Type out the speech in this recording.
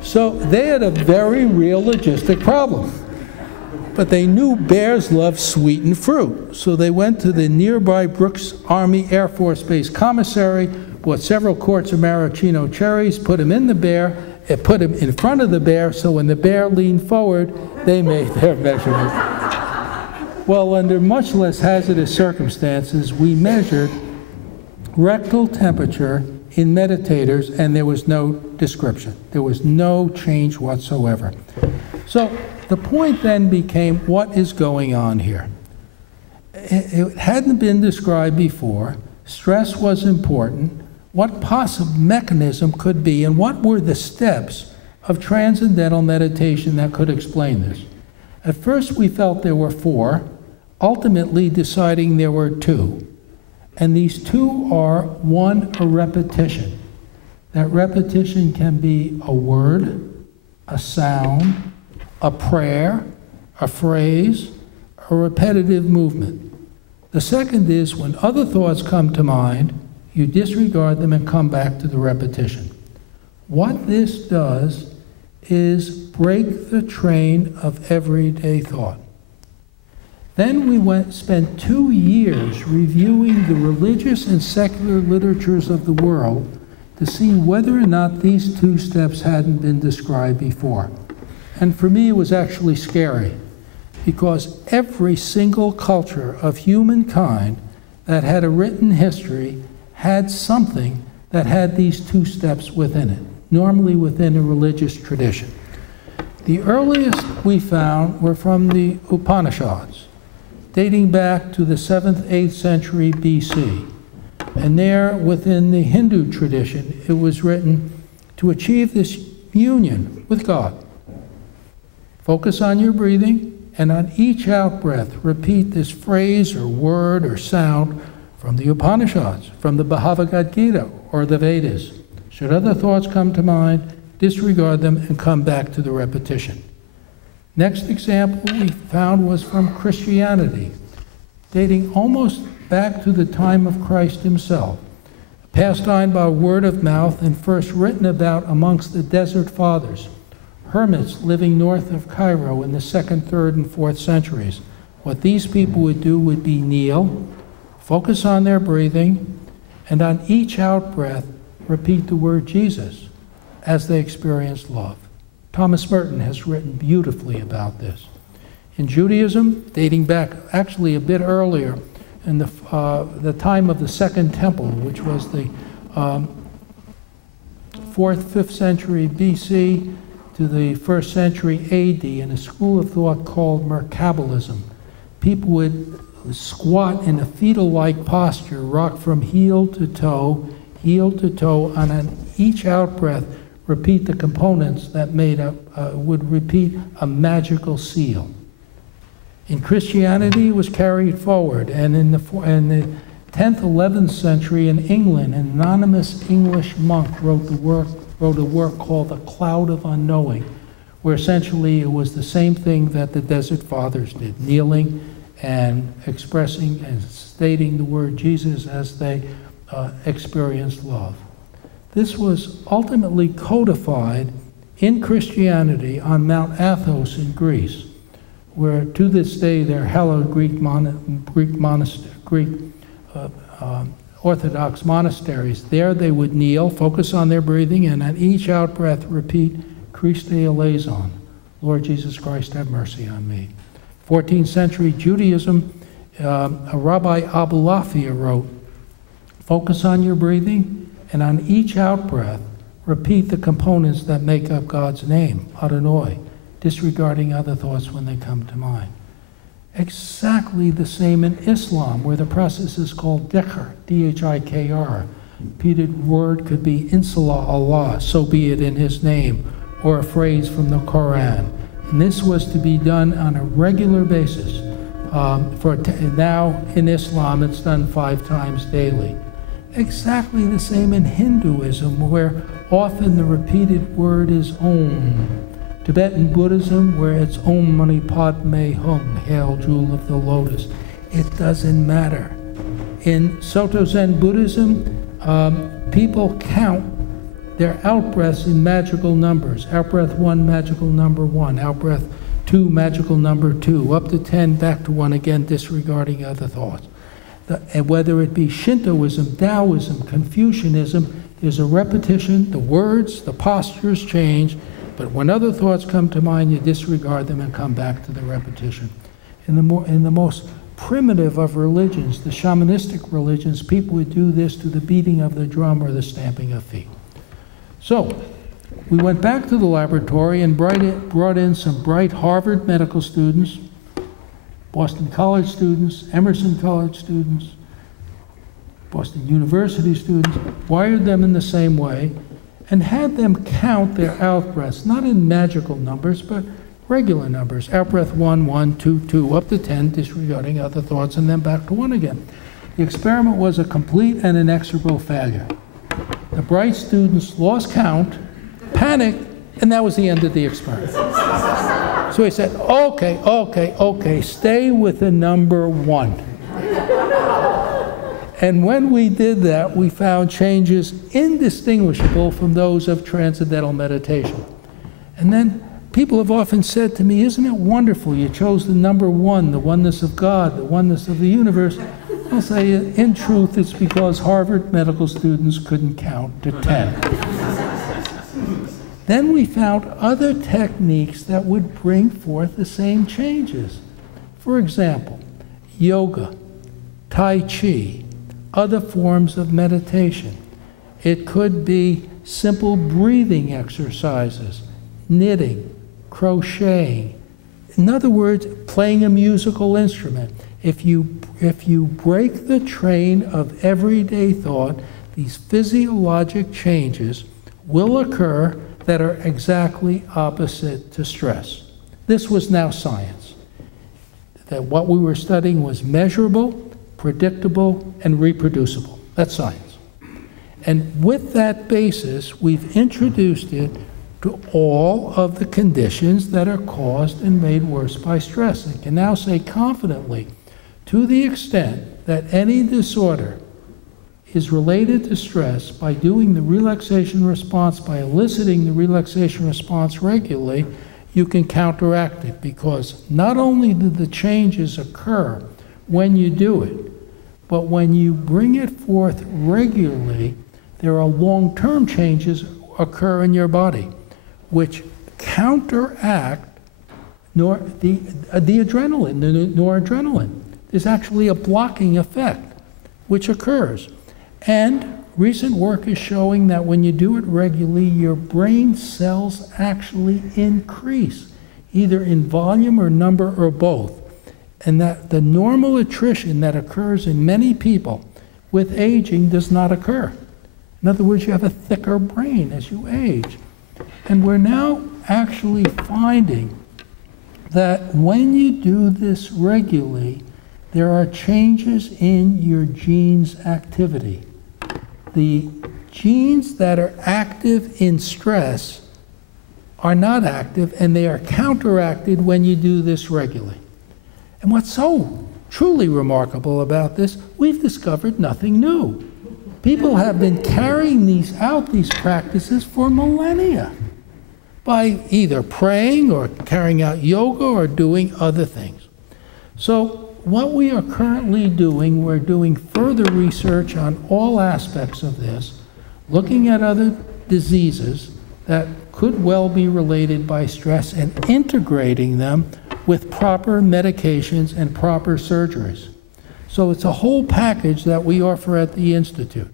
So they had a very real logistic problem. But they knew bears love sweetened fruit. So they went to the nearby Brooks Army Air Force Base commissary, bought several quarts of maraschino cherries, put them in the bear, and put them in front of the bear, so when the bear leaned forward, they made their measurement. Well, under much less hazardous circumstances, we measured rectal temperature in meditators, and there was no description. There was no change whatsoever. So the point then became, what is going on here? It hadn't been described before. Stress was important. What possible mechanism could be, and what were the steps of transcendental meditation that could explain this? At first we felt there were 4, ultimately deciding there were 2. And these 2 are, 1, a repetition. That repetition can be a word, a sound, a prayer, a phrase, a repetitive movement. The second is when other thoughts come to mind, you disregard them and come back to the repetition. What this does is break the train of everyday thought. Then we spent 2 years reviewing the religious and secular literatures of the world to see whether or not these 2 steps hadn't been described before. And for me, it was actually scary, because every single culture of humankind that had a written history had something that had these 2 steps within it, normally within a religious tradition. The earliest we found were from the Upanishads, dating back to the 7th, 8th century BC. And there, within the Hindu tradition, it was written, to achieve this union with God, focus on your breathing, and on each out-breath, repeat this phrase or word or sound from the Upanishads, from the Bhagavad Gita or the Vedas. Should other thoughts come to mind, disregard them and come back to the repetition. Next example we found was from Christianity, dating almost back to the time of Christ himself, passed on by word of mouth and first written about amongst the Desert Fathers, hermits living north of Cairo in the 2nd, 3rd, and 4th centuries. What these people would do would be kneel, focus on their breathing, and on each out-breath, repeat the word Jesus as they experienced love. Thomas Merton has written beautifully about this. In Judaism, dating back actually a bit earlier, in the time of the Second Temple, which was the 4th, 5th century BC to the 1st century AD, in a school of thought called Merkabalism. People would squat in a fetal-like posture, rock from heel to toe, and on each out-breath, repeat the components that made up, would repeat a magical seal. In Christianity, it was carried forward, and in the 10th, 11th century in England, an anonymous English monk wrote a work called The Cloud of Unknowing, where essentially it was the same thing that the Desert Fathers did, kneeling and expressing and stating the word Jesus as they experienced love. This was ultimately codified in Christianity on Mount Athos in Greece, where to this day there are hallowed Greek Orthodox monasteries. There they would kneel, focus on their breathing, and at each out-breath repeat, Christe eleison, Lord Jesus Christ, have mercy on me. 14th century Judaism, Rabbi Abulafia wrote, focus on your breathing, and on each out-breath, repeat the components that make up God's name, Adonai, disregarding other thoughts when they come to mind. Exactly the same in Islam, where the process is called dhikr, D-H-I-K-R. Repeated word could be Inshallah Allah, so be it in his name, or a phrase from the Quran. And this was to be done on a regular basis. Now in Islam it's done 5 times daily. Exactly the same in Hinduism, where often the repeated word is Om. Tibetan Buddhism, where it's Om Mani Padme Hum, Hail Jewel of the Lotus. It doesn't matter. In Soto Zen Buddhism, people count their out-breaths in magical numbers. Out-breath 1, magical number 1. Out-breath 2, magical number 2. Up to 10, back to 1 again, disregarding other thoughts. And whether it be Shintoism, Taoism, Confucianism, there's a repetition, the words, the postures change, but when other thoughts come to mind, you disregard them and come back to the repetition. In the most primitive of religions, the shamanistic religions, people would do this to the beating of the drum or the stamping of feet. So we went back to the laboratory and brought in some bright Harvard medical students, Boston College students, Emerson College students, Boston University students, wired them in the same way, and had them count their out-breaths, not in magical numbers, but regular numbers. Out-breath 1, 1, 2, 2, up to 10, disregarding other thoughts, and then back to 1 again. The experiment was a complete and inexorable failure. The bright students lost count, panicked, and that was the end of the experiment. So he said, okay, stay with the number 1. And when we did that, we found changes indistinguishable from those of transcendental meditation. And then people have often said to me, isn't it wonderful you chose the number 1, the oneness of God, the oneness of the universe? I'll say, in truth, it's because Harvard medical students couldn't count to 10. Then we found other techniques that would bring forth the same changes. For example, yoga, Tai Chi, other forms of meditation. It could be simple breathing exercises, knitting, crocheting. In other words, playing a musical instrument. If you break the train of everyday thought, these physiologic changes will occur that are exactly opposite to stress. This was now science. That what we were studying was measurable, predictable, and reproducible. That's science. And with that basis, we've introduced it to all of the conditions that are caused and made worse by stress. And can now say confidently, to the extent that any disorder is related to stress, by doing the relaxation response, by eliciting the relaxation response regularly, you can counteract it, because not only do the changes occur when you do it, but when you bring it forth regularly, there are long-term changes occur in your body, which counteract the adrenaline, the noradrenaline. There's actually a blocking effect which occurs. And recent work is showing that when you do it regularly, your brain cells actually increase, either in volume or number or both. And that the normal attrition that occurs in many people with aging does not occur. In other words, you have a thicker brain as you age. And we're now actually finding that when you do this regularly, there are changes in your genes' activity. The genes that are active in stress are not active, and they are counteracted when you do this regularly. And what's so truly remarkable about this, we've discovered nothing new. People have been carrying these practices for millennia by either praying or carrying out yoga or doing other things. So what we are currently doing, we're doing further research on all aspects of this, looking at other diseases that could well be related by stress and integrating them with proper medications and proper surgeries. So it's a whole package that we offer at the Institute.